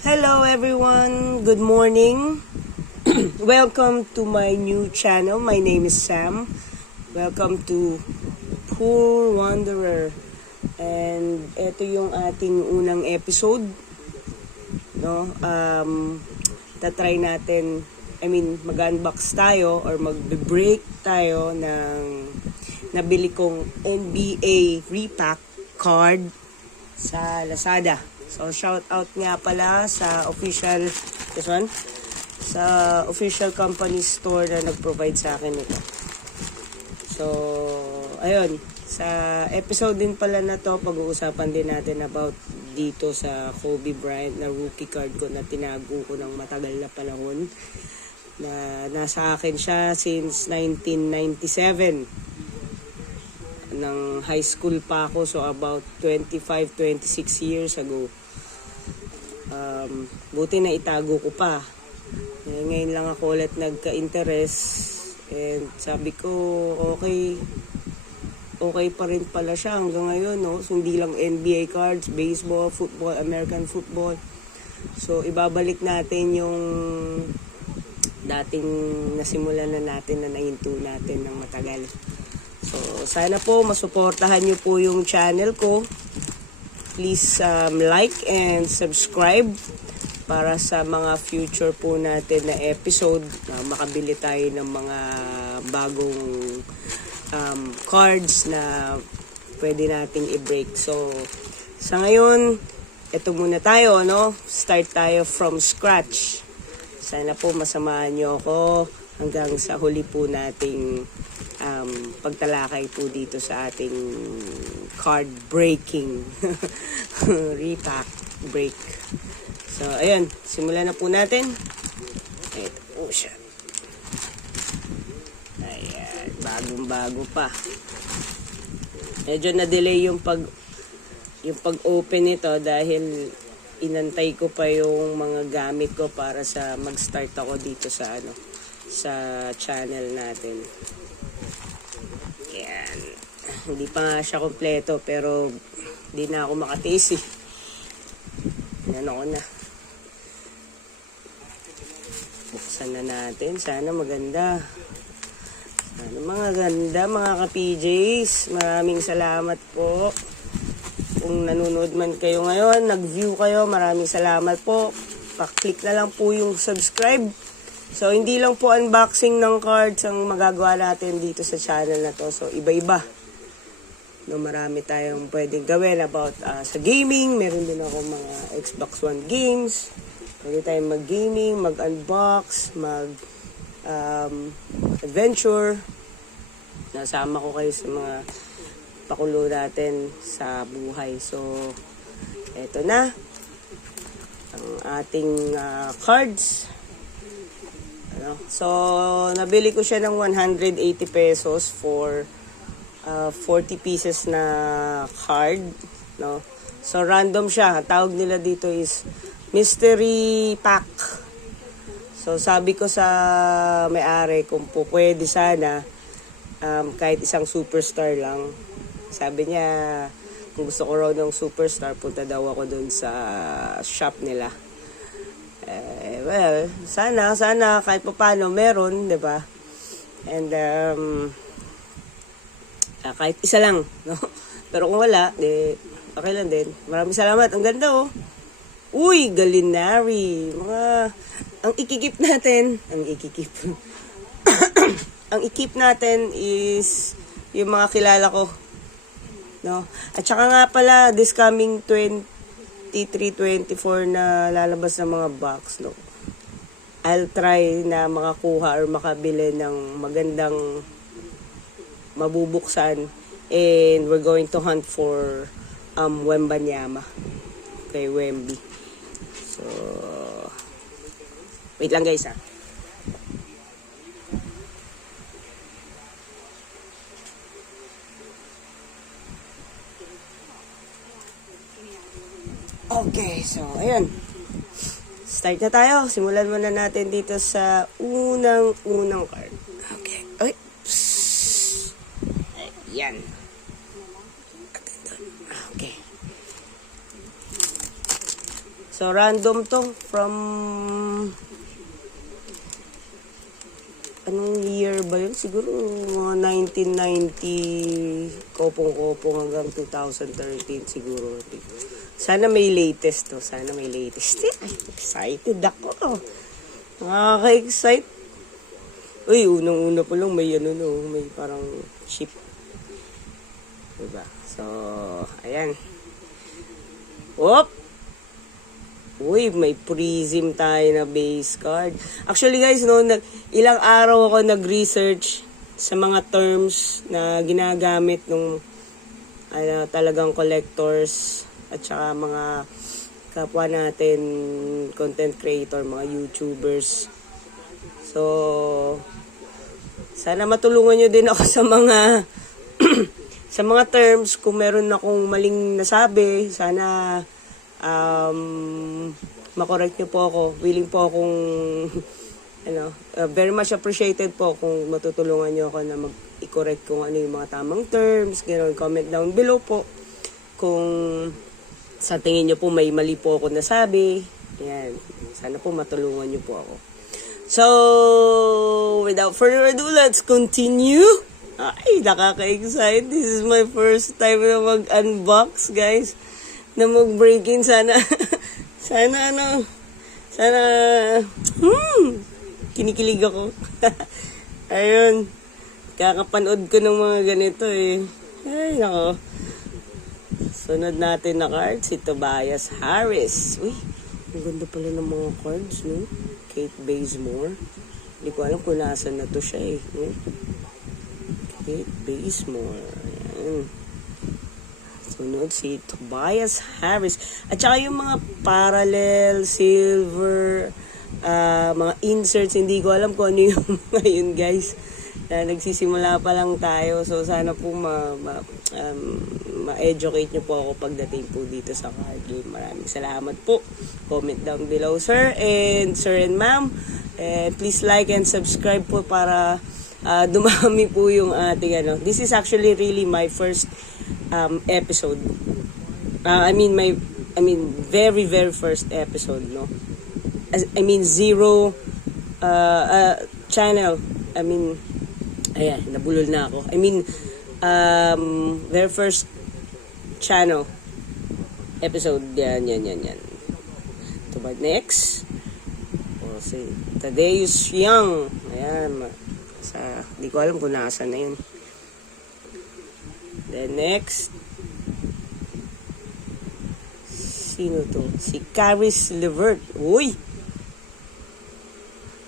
Hello everyone, good morning. Welcome to my new channel. My name is Sam. Welcome to Poor Wanderer. And ito yung ating unang episode. No? Tatry natin, mag-unbox tayo or mag-break tayo ng nabili kong NBA repack card sa Lazada. So, shout out nga pala sa official, sa official company store na nag-provide sa akin ito. So, ayun, sa episode din pala na to, pag-uusapan din natin about dito sa Kobe Bryant na rookie card ko na tinago ko ng matagal na panahon. Na nasa akin siya since 1997. Nang high school pa ako, so about 25-26 years ago. Buti na itago ko pa. Ngayon lang ako ulit nagka-interest and sabi ko okay pa rin pala siya hanggang ngayon, no? So, hindi lang NBA cards, baseball, football, American football. So ibabalik natin yung dating nasimulan na natin na nahinto natin ng matagal. So sana po masuportahan niyo po yung channel ko. Please like and subscribe para sa mga future po natin na episode na makabili tayo ng mga bagong cards na pwede nating i-break. So, sa ngayon, ito muna tayo, no? Start tayo from scratch. Sana po masamahan nyo ako hanggang sa huli po nating pagtalakay po dito sa ating card breaking repack break. So ayun, simulan na po natin. Ito po siya. Ayan, bagong-bago pa. Medyo na-delay yung pag-open nito dahil inantay ko pa yung mga gamit ko para sa mag-start ako dito sa sa channel natin. Ayan. Hindi pa nga siya kompleto pero hindi na ako makatiis eh. Yan ako na. Buksan na natin. Sana maganda. Sana maganda mga ka-PJs. Maraming salamat po. Kung nanonood man kayo ngayon, nag-view kayo, maraming salamat po. Pa-click na lang po yung subscribe. So, hindi lang po unboxing ng cards ang magagawa natin dito sa channel na to. So, iba-iba. No, marami tayong pwedeng gawin about sa gaming. Meron din ako mga Xbox One games. Pwede tayong mag-gaming, mag-unbox, mag-adventure. Nasama ko kayo sa mga pakulo natin sa buhay. So, eto na. Ang ating cards. So, nabili ko siya ng 180 pesos for 40 pieces na card, no? So, random siya. Ang tawag nila dito is mystery pack. So, sabi ko sa may-ari kung po pwede sana kahit isang superstar lang. Sabi niya, kung gusto ko raw ng superstar, punta daw ako dun sa shop nila. Well, sana kahit pa paano meron, 'di ba? And kahit isa lang, no? Pero kung wala, okay lang din. Maraming salamat. Ang ganda, oh. Uy, Gallinari. Ang ikikip natin, ang ikip natin is yung mga kilala ko, no? At saka nga pala, this coming 23-24 na lalabas ng mga box, no? I'll try na makakuha or makabili ng magandang mabubuksan, and we're going to hunt for Wembanyama kay Wemby. So, wait lang guys, Okay, so ayun. Start na tayo. Simulan muna natin dito sa unang card. Okay. Ay. Ayan. Okay. So, random to from... Anong year ba yun? Siguro mga 1990, kopong-kopong hanggang 2013 siguro. Sana may latest to. Sana may latest. Ay, excited ako. Nakaka-excite. Uy, unang-una pa lang may may parang chip. Diba? So, ayan. Whoop! Uy, may Prism tayo na base card. Actually guys, ilang araw ako nag-research sa mga terms na ginagamit nung talagang collectors at saka mga kapwa natin content creator, mga YouTubers. So, sana matulungan nyo din ako sa mga sa mga terms. Kung meron akong maling nasabi, sana makorek niyo po ako. Willing po akong very much appreciated po kung matutulungan niyo ako na i-correct kung ano yung mga tamang terms. Ganoon, comment down below po kung sa tingin niyo po may mali po ako nasabi. Yan. Sana po matulungan niyo po ako. So, without further ado, let's continue. Ay, nakaka-excite. This is my first time na mag-unbox, guys. Na mag-break-in. Sana kinikilig ako. Ayun, kakapanood ko ng mga ganito eh. Ay, nako. Sunod natin na card, si Tobias Harris. Uy, ang ganda pala ng mga cards, no? Kate Bazemore. Hindi ko alam kung nasan na to siya eh. Kate Bazemore. Ayan. Sunod si Tobias Harris. At saka yung mga parallel, silver, mga inserts, hindi ko alam kung ano yung mga yun guys. Nagsisimula pa lang tayo. So sana po ma-educate nyo po ako pagdating po dito sa card game. Maraming salamat po. Comment down below sir and ma'am. And please like and subscribe po para dumami po yung ating This is actually really my first episode. Very first episode, no? Zero channel. Ayan, nabulol na ako. Very first channel episode. Yan. Ito ba next? Si Thaddeus Young. Ayan, di ko alam kung nasa na yun. Then next, sino to? Si Caris LeVert. Uy!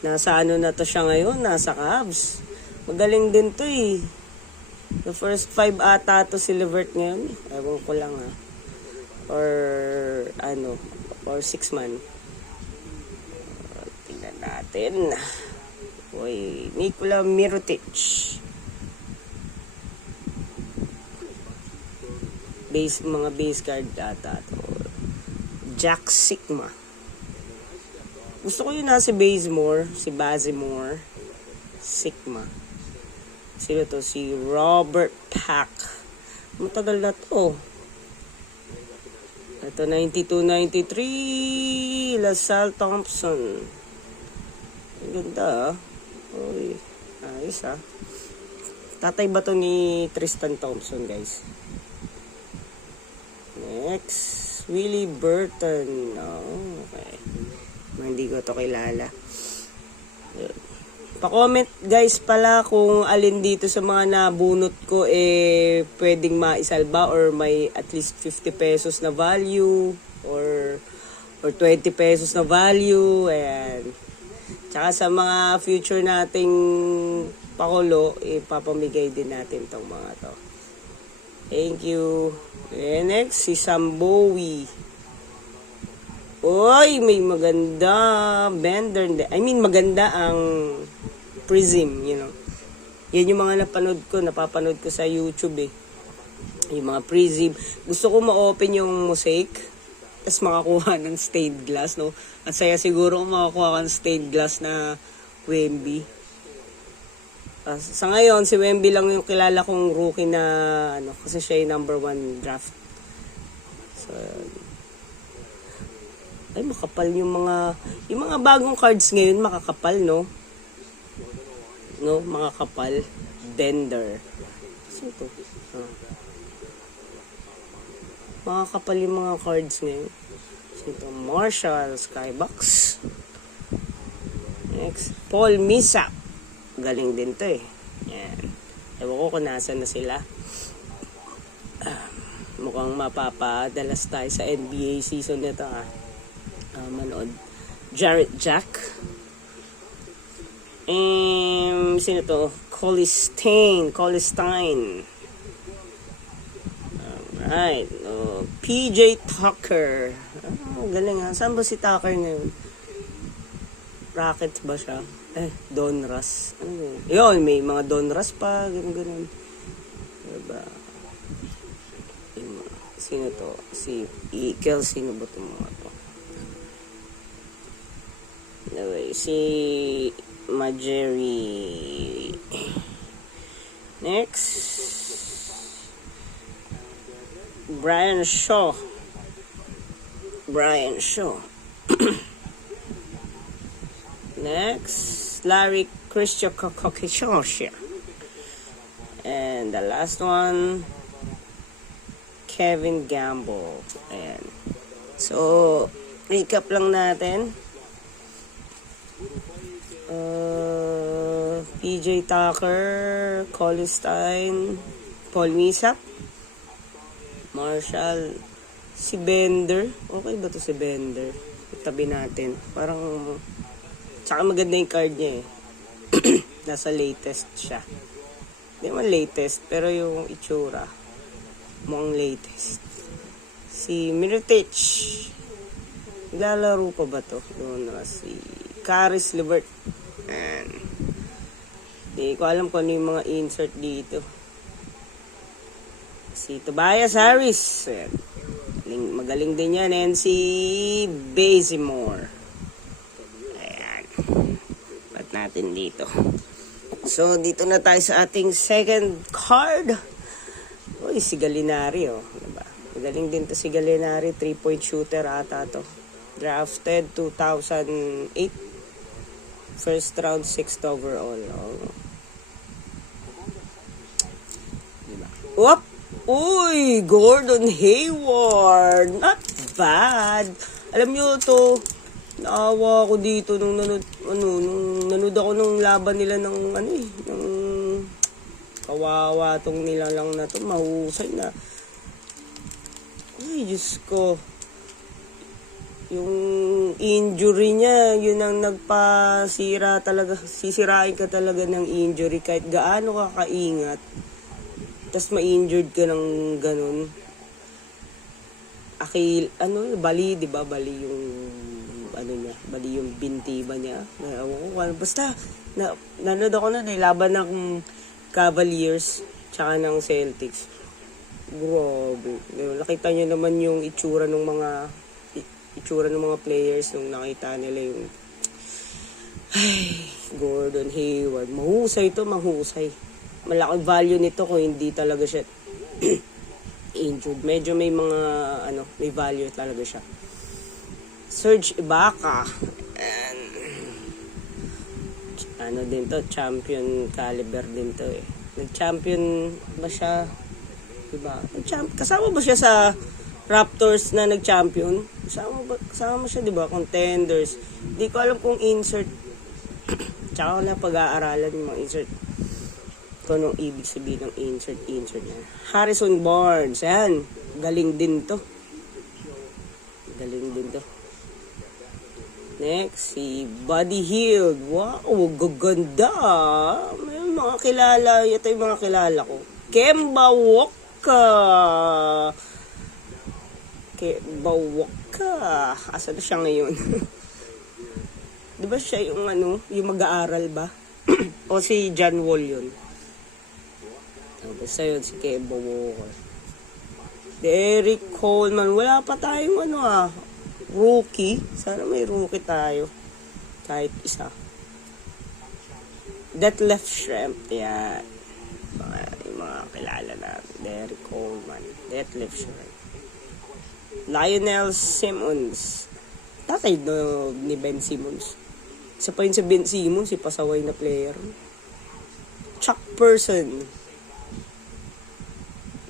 Nasa na to siya ngayon? Nasa Cavs. Magaling din to eh. The first 5 ata to si LeVert ngayon. Ewan ko lang ha. Or 6 man. Tingnan natin. Uy, Nikola Mirotic. Mga base card data to. Jack Sigma. Gusto ko yun si Bazemore, si Bazemore. Sigma. Sino to? Si Robert Pack. Matagal na to. Ito 92-93 LaSalle Thompson. Ang ganda Uy, ayos Tatay ba to ni Tristan Thompson guys? Next, Willie Burton. Okay. Hindi ko to kilala. Pa-comment guys pala kung alin dito sa mga nabunot ko pwedeng maisalba or may at least 50 pesos na value or 20 pesos na value. Ayan. Tsaka sa mga future nating pakulo, ipapamigay din natin tong mga to. Thank you. And next, si Sambowi. Uy, may maganda bender. Maganda ang Prism, Yan yung mga napapanood ko sa YouTube Yung mga Prism. Gusto ko ma-open yung mosaic, tapos makakuha ng stained glass, no? At saya siguro kung makakuha ng stained glass na Wemby. Sa ngayon, si Wemby lang yung kilala kong rookie na, kasi siya yung number 1 draft. So, Ay, makapal yung mga bagong cards ngayon, makakapal, no? No, makakapal. Bender. Kasi ito. Makakapal yung mga cards ngayon. Kasi ito, Marshall, Skybox. Next, Paul Millsap. Galing din to eh. Yan. Ewan ko kung nasan na sila. Mukhang mapapadalas tayo sa NBA season nito manood. Jarrett Jack. Sino to? Colistein. Alright. PJ Tucker. Galing Saan ba si Tucker ngayon? Rockets ba siya? Donruss. Ano yun? May mga Donruss pa. Ganun. Diba? Sino to? Si Ikel. Sino ba itong mga to? Anyway, si Majeri. Next. Brian Shaw. Next, Larry Christian. And the last one, Kevin Gamble. Ayan. So, recap lang natin. PJ Tucker, Colistein, Paul Millsap, Marshall, si Bender. Okay ba to si Bender? Itabi natin. Parang, tsaka maganda yung card niya eh. Nasa latest siya. Hindi man latest, pero yung itsura, mukhang latest. Si Mirotic. Lalaro pa ba to? Doon na si Caris LeVert. Hindi ko alam kung ano yung mga insert dito. Si Tobias Harris. Magaling din yan. And si Bazemore. Ayan. Pat natin dito. So, dito na tayo sa ating second card. Uy, si Gallinari, Diba? Magaling din to si Gallinari. 3-point shooter ata to. Drafted 2008. First round, 6th overall. Diba? Whoop! Uy! Gordon Hayward! Not bad! Alam nyo to, naawa ako dito nung nanood ako nung laban nila ng ng kawawa tong nilalang na to. Mahusay na. Ay, Diyos ko. Yung injury niya, yun ang nagpasira talaga. Sisirain ka talaga ng injury kahit gaano ka kaingat. Tapos ma-injured ka ng ganun. Bali, di ba? Bali yung, niya, bali yung binti ba niya. Basta, nanood ako na, laban ng Cavaliers, tsaka ng Celtics. Grabe. Nakita niyo naman yung itsura ng mga players nung nakita nila yung Gordon Hayward. Mahusay to, mahusay. Malaking value nito kung hindi talaga siya injured. Medyo may mga may value talaga siya. Serge Ibaka. And din to, champion caliber din to eh. Nag-champion ba siya? Diba? Kasama ba siya sa Raptors na nag-champion? Kasama siya, diba? Contenders. Hindi ko alam kung insert. Tsaka wala pag-aaralan yung mga insert. Kung anong ibig sabihin ng insert niya. Harrison Barnes. Yan. Galing din to. Next, si Buddy Hield. Wow, gaganda. May mga kilala. Ito yung mga kilala ko. Kemba Walker. Asan na siya ngayon? Di ba siya yung yung mag-aaral ba? O si John Wall yun? Basta yun, si Kemba Walker. Derrick Coleman. Wala pa tayong rookie. Sana may rookie tayo. Kahit isa. Detlef Schrempf. Yan. Yung mga kilala natin. Derrick Coleman. Detlef Schrempf. Lionel Simmons. Tatay no, ni Ben Simmons. Isa pa yun sa Ben Simmons, si pasaway na player. Chuck Person.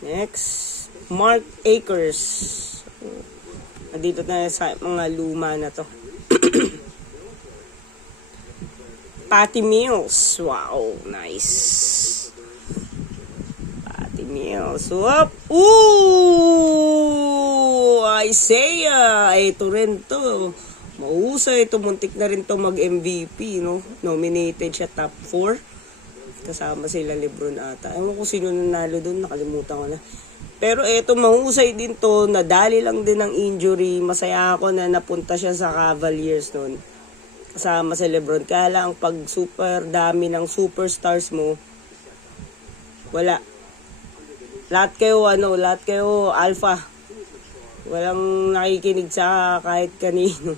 Next, Mark Akers. Nandito na sa mga luma na to. Patty Mills. Wow, nice. Patty Mills. Whoop! Ooh! Isaiah! Ito rin to. Mahusay ito. Muntik na rin to mag-MVP, no? Nominated siya top 4. Kasama sila LeBron ata. Ewan ko sino nanalo doon. Nakalimutan ko na. Pero ito, mahusay din to. Nadali lang din ng injury. Masaya ako na napunta siya sa Cavaliers noon. Kasama si LeBron. Kaya lang, pag super dami ng superstars mo, wala. Lahat kayo alpha. Walang nakikinig sa kahit kanino.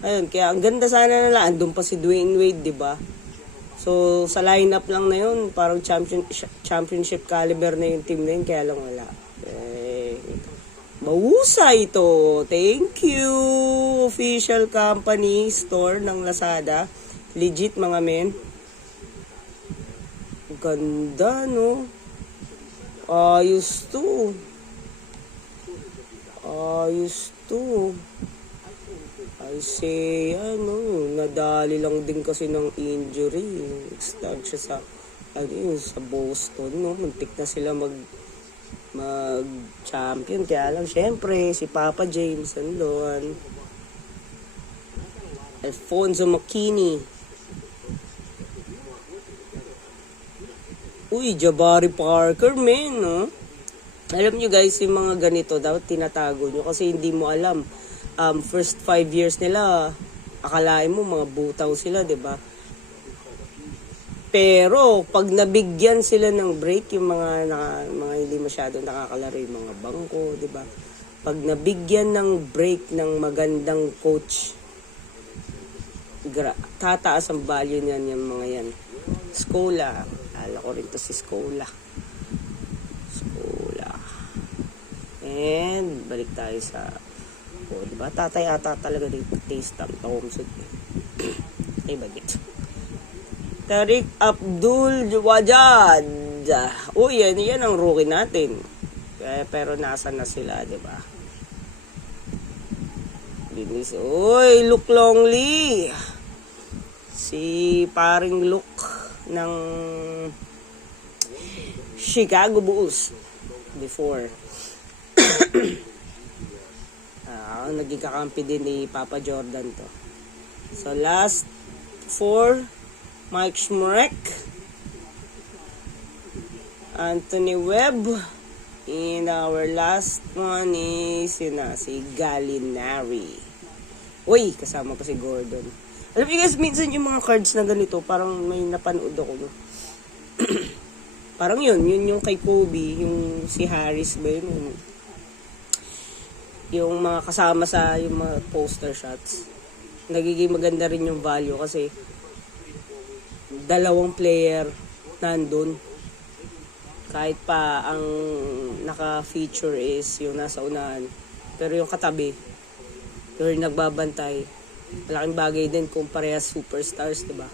Ayun, kaya ang ganda sana nila. Andun pa si Dwayne Wade, di ba? So, sa lineup lang na yun, parang championship caliber na yung team na yun, kaya lang wala. Mahusay ito. Thank you, official company store ng Lazada. Legit, mga men. Ganda, no? Ayos to. Isaiah, no? Nadali lang din kasi ng injury. Start siya sa, sa Boston, no? Muntik na sila mag-champion. Kaya lang, syempre, si Papa James andun. Alfonso McKinney. Uy, Jabari Parker, man, no? Alam nyo guys, yung mga ganito, dapat tinatago nyo kasi hindi mo alam. First 5 years nila, akalain mo mga butaw sila, di ba? Pero, pag nabigyan sila ng break, yung mga hindi masyadong nakakalaro, yung mga bangko, di ba? Pag nabigyan ng break ng magandang coach, tataas ang value niyan yung mga yan. Scola. Ala ko rin to si Scola. And, balik tayo sa, diba? Tatay ata talaga dito taste ng Thompson. Ay, bagit. Tariq Abdul Wajad. Uy, yan ang rookie natin. Pero nasa na sila, diba? Linis. Uy, Luke Longley. Si paring Luke ng Chicago Bulls before. Naging kakampi din ni Papa Jordan to. So last 4, Mike Schmurek, Anthony Webb, and our last one is si Gallinari. Uy, kasama pa si Gordon. Alam niyo guys, minsan yung mga cards na ganito, parang may napanood ako. Parang yun yung kay Kobe, yung si Harris ba yun? Yung mga kasama sa yung mga poster shots. Nagiging maganda rin yung value kasi dalawang player nandun. Kahit pa ang naka-feature is yung nasa unahan. Pero yung katabi, yung nagbabantay, malaking bagay din kung parehas superstars, diba?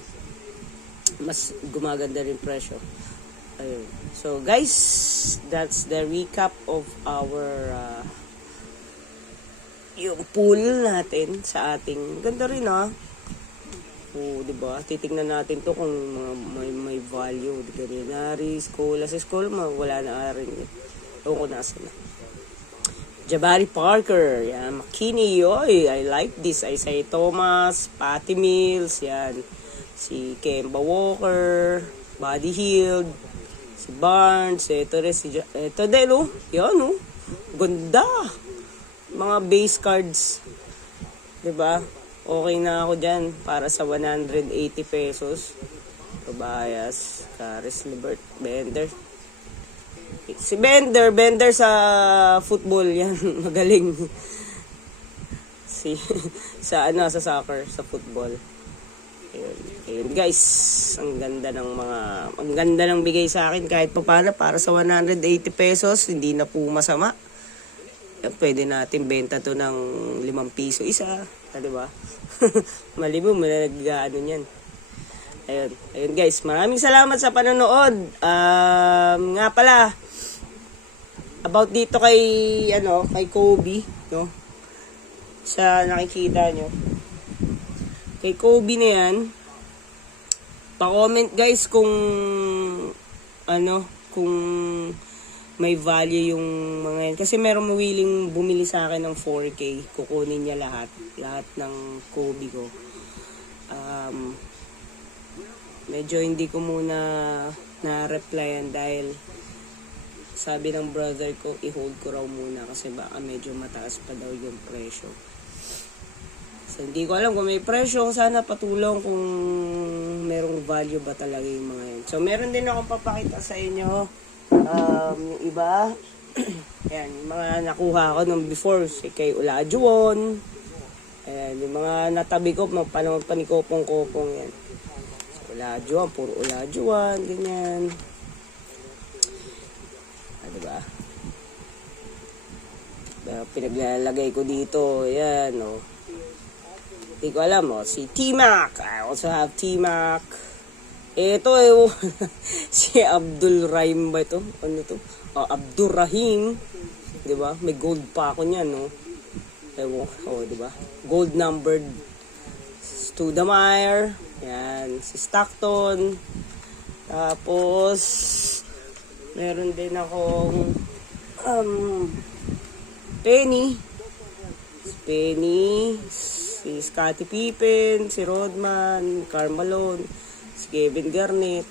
Mas gumaganda rin presyo. Ayun. So guys, that's the recap of our yung pool natin sa ating ganda rin diba? Titingnan natin to kung may value. Gallinari, Scola. Si Scola, wala na rin. Ewan ko nasa na. Jabari Parker. Yan. McKinney. Oy, I like this. Isaiah Thomas. Patty Mills. Yan. Si Kemba Walker. Buddy Hield. Si Barnes. Ito rin. Ito din, Yan, Ganda. Mga base cards. Diba? Okay na ako dyan para sa 180 pesos. Tobias, Caris LeVert, Bender. Si Bender sa football yan, magaling. Sa soccer, sa football. Ayun guys, ang ganda ng bigay sa akin kahit paano para sa 180 pesos, hindi na po masama. pwede natin benta to ng 5 piso isa. Di ba? Mali mo nag-ano niyan. Ayun guys, maraming salamat sa panonood. Nga pala, about dito kay Kobe, no? Sa nakikita nyo. Kay Kobe na yan, pa-comment guys kung kung may value yung mga yan. Kasi meron willing bumili sa akin ng 4K. Kukunin niya lahat ng Kobe ko. Medyo hindi ko muna na-replyan dahil sabi ng brother ko, i-hold ko raw muna kasi baka medyo mataas pa daw yung presyo. So, hindi ko alam kung may presyo. Sana patulong kung merong value ba talaga yung mga yan. So, meron din akong papakita sa inyo. Yung iba, yan, yung mga nakuha ko nung before, si kay Olajuwon. Ayan, yung mga natabi ko, panahon pa ni Kopong-Kopong yan. Olajuwon, puro Olajuwon, ganyan. Diba? Pinaglalagay ko dito, yan, oh. Hindi ko alam, oh, si T-Mac. I also have T-Mac. Ito, si Abdul Rahim ba ito? Ano ito? Abdul Rahim. Diba? May gold pa ako niyan, no? Ewan, diba? Gold numbered. Stoudemire. Yan, si Stockton. Tapos, meron din akong Penny. Si Penny, si Scottie Pippen, si Rodman, Karl Malone, si Kevin Garnett,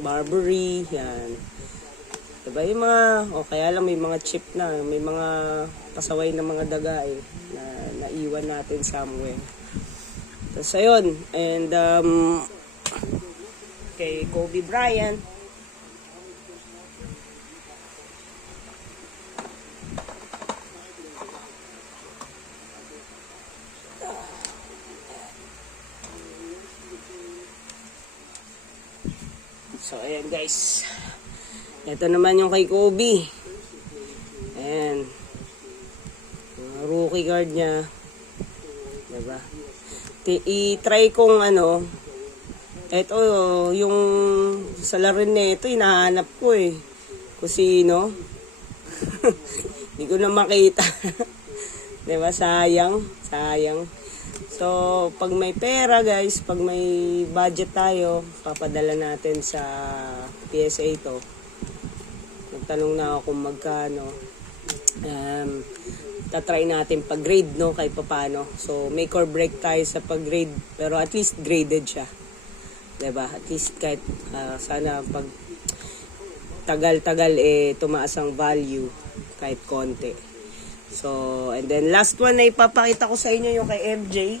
Marbury, yan. Diba yung mga, kaya lang may mga chip na, may mga pasaway na mga daga na naiwan natin somewhere. Tapos ayun, and kay Kobe Bryant, so, ayan guys. Ito naman yung kay Kobe. Ayan. Rookie card niya. Diba? I-try kong ito yung salarin na ito, hinahanap ko kung sino. Hindi ko na makita. Diba? Sayang. So, pag may pera guys, pag may budget tayo, papadala natin sa PSA to. Nagtanong na ako kung magkano. Tatry natin pag-grade, no, kahit papano. So, make or break tayo sa pag-grade, pero at least graded siya. Diba? At least kahit sana pag tagal-tagal tumaas ang value kahit konti. So, and then last one na ipapakita ko sa inyo yung kay MJ.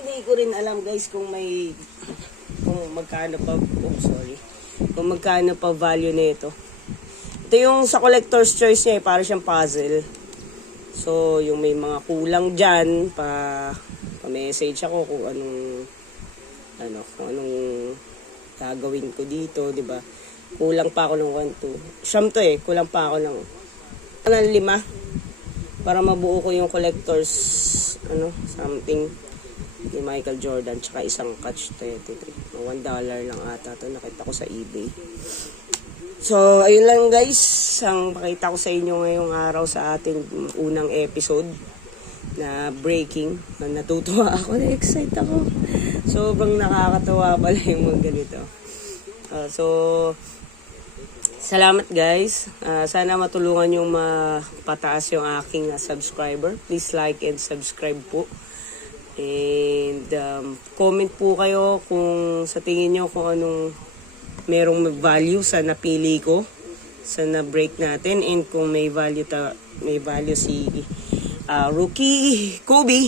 Hindi ko rin alam guys kung magkano pa, kung magkano pa value nito. Ito yung sa collector's choice niya, para siyang puzzle. So, yung may mga kulang dyan, pa-message ako kung anong gagawin ko dito, di ba? Kulang pa ako ng 1, 2. Siyam to kulang pa ako ng 5 para mabuo ko yung collector's something ni Michael Jordan, tsaka isang catch 33. $1 lang ata to, nakita ko sa eBay. So, ayun lang guys, ang pakita ko sa inyo ngayong araw sa ating unang episode na breaking. Natutuwa ako, na-excite ako. Sobrang nakakatawa pala yung mga ganito. So, salamat guys. Sana matulungan yung mapataas yung aking subscriber. Please like and subscribe po. And comment po kayo kung sa tingin nyo kung anong merong value sa napili ko sa na-break natin, and kung may value si rookie Kobe.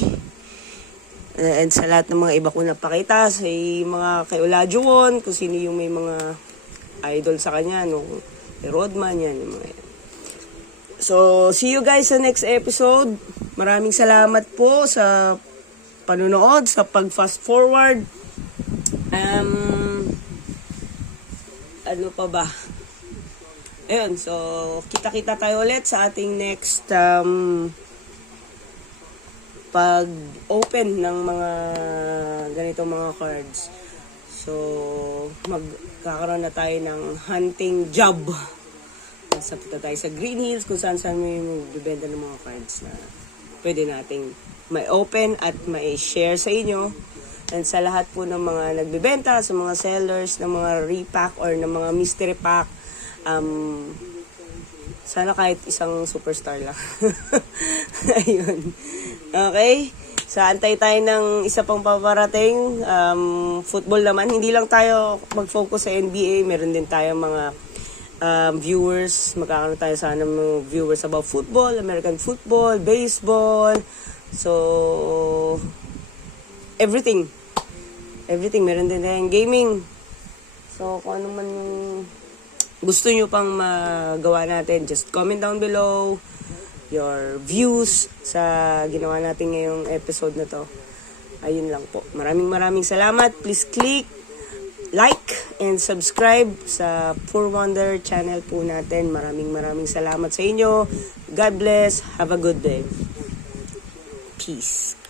And sa lahat ng mga iba ko napakita, sa mga kay Olajuwon, kung sino yung may mga idol sa kanya, no? Kay Rodman, yan yung mga yan. So, see you guys sa next episode. Maraming salamat po sa panunood, sa pag-fast forward. Ano pa ba? ayun, so kita-kita tayo ulit sa ating next pag-open ng mga ganitong mga cards. So, magkakaroon na tayo ng hunting job. Nasa punta tayo sa Green Hills kung saan may magbibenta ng mga cards na pwede nating may open at may share sa inyo. And sa lahat po ng mga nagbibenta, sa mga sellers ng mga repack or ng mga mystery pack, sana kahit isang superstar lang. Ayun. Okay? So, antay tayo ng isa pang paparating. Football naman. Hindi lang tayo mag-focus sa NBA. Meron din tayo mga viewers. Magkakaroon tayo sana ng viewers about football, American football, baseball. So, everything. Everything. Meron din tayong gaming. So, kung ano man yung gusto nyo pang magawa natin, just comment down below your views sa ginawa natin ngayong episode na to. Ayun lang po. Maraming salamat. Please click like and subscribe sa Pure Wonder channel po natin. Maraming salamat sa inyo. God bless. Have a good day. Peace.